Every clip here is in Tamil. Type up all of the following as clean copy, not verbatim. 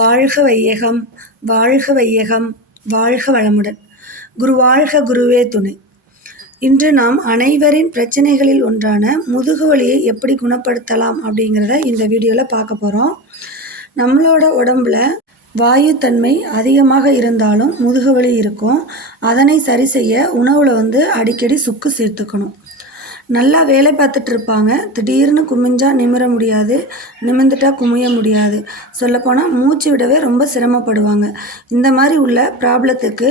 வாழ்க வையகம், வாழ்க வையகம், வாழ்க வளமுடன். குரு வாழ்க, குருவே துணை. இன்று நாம் அனைவரின் பிரச்சனைகளில் ஒன்றான முதுகு வலியை எப்படி குணப்படுத்தலாம் அப்படிங்கிறத இந்த வீடியோவில் பார்க்க போகிறோம். நம்மளோட உடம்புல வாயுத்தன்மை அதிகமாக இருந்தாலும் முதுகு வலி இருக்கும். அதனை சரி செய்ய உணவில் அடிக்கடி சுக்கு சேர்த்துக்கணும். நல்லா வேலை பார்த்துட்டு இருப்பாங்க, திடீர்னு குமிஞ்சா நிமிர முடியாது, நிமிர்ந்துட்டா குமிய முடியாது, சொல்லப்போனால் மூச்சு விடவே ரொம்ப சிரமப்படுவாங்க. இந்த மாதிரி உள்ள ப்ராப்ளத்துக்கு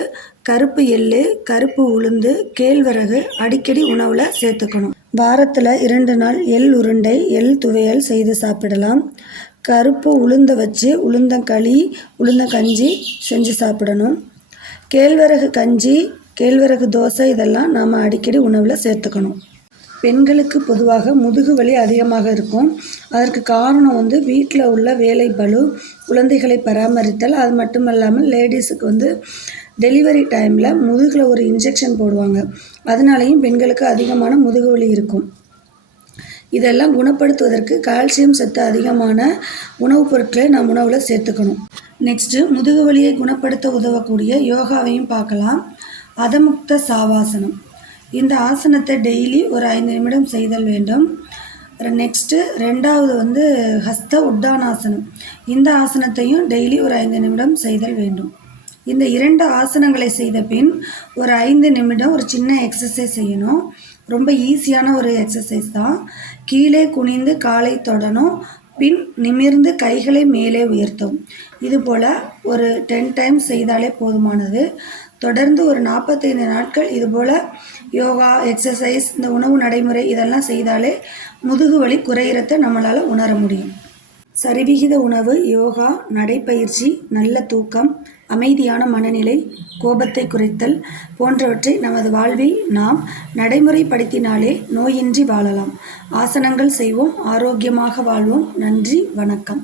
கருப்பு எள்ளு, கருப்பு உளுந்து, கேழ்வரகு அடிக்கடி உணவில் சேர்த்துக்கணும். வாரத்தில் 2 நாள் எள் உருண்டை, எள் துவையல் செய்து சாப்பிடலாம். கருப்பு உளுந்தை வச்சு உளுந்தங்களி, உளுந்தங்கஞ்சி செஞ்சு சாப்பிடணும். கேழ்வரகு கஞ்சி, கேழ்வரகு தோசை இதெல்லாம் நாம் அடிக்கடி உணவில் சேர்த்துக்கணும். பெண்களுக்கு பொதுவாக முதுகு வலி அதிகமாக இருக்கும். அதற்கு காரணம் வீட்டில் உள்ள வேலை பளு, குழந்தைகளை பராமரித்தல். அது மட்டும் இல்லாமல் லேடிஸுக்கு டெலிவரி டைமில் முதுகில் ஒரு இன்ஜெக்ஷன் போடுவாங்க. அதனாலேயும் பெண்களுக்கு அதிகமான முதுகு வலி இருக்கும். இதெல்லாம் குணப்படுத்துவதற்கு கால்சியம் சத்து அதிகமான உணவுப் பொருட்களை நாம் உணவில் சேர்த்துக்கணும். நெக்ஸ்ட்டு முதுகு வலியை குணப்படுத்த உதவக்கூடிய யோகாவையும் பார்க்கலாம். அதமுக்த சாவாசனம். இந்த ஆசனத்தை டெய்லி ஒரு 5 நிமிடம் செய்தல் வேண்டும். நெக்ஸ்ட்டு 2வது ஹஸ்த உட்டானாசனம். இந்த ஆசனத்தையும் டெய்லி ஒரு 5 நிமிடம் செய்தல் வேண்டும். இந்த 2 ஆசனங்களை செய்த பின் ஒரு 5 நிமிடம் ஒரு சின்ன எக்ஸசைஸ் செய்யணும். ரொம்ப ஈஸியான ஒரு எக்ஸசைஸ் தான். கீழே குனிந்து காலை தொடணும், பின் நிமிர்ந்து கைகளை மேலே உயர்த்தவும். இதுபோல் ஒரு 10 டைம்ஸ் செய்தாலே போதுமானது. தொடர்ந்து ஒரு 45 நாட்கள் இதுபோல் யோகா, எக்ஸசைஸ், இந்த உணவு நடைமுறை இதெல்லாம் செய்தாலே முதுகு வலி குறையிறத நம்மளால் உணர முடியும். சரிவிகித உணவு, யோகா, நடைப்பயிற்சி, நல்ல தூக்கம், அமைதியான மனநிலை, கோபத்தை குறைத்தல் போன்றவற்றை நமது வாழ்வில் நாம் நடைமுறைப்படுத்தினாலே நோயின்றி வாழலாம். ஆசனங்கள் செய்வோம், ஆரோக்கியமாக வாழ்வோம். நன்றி, வணக்கம்.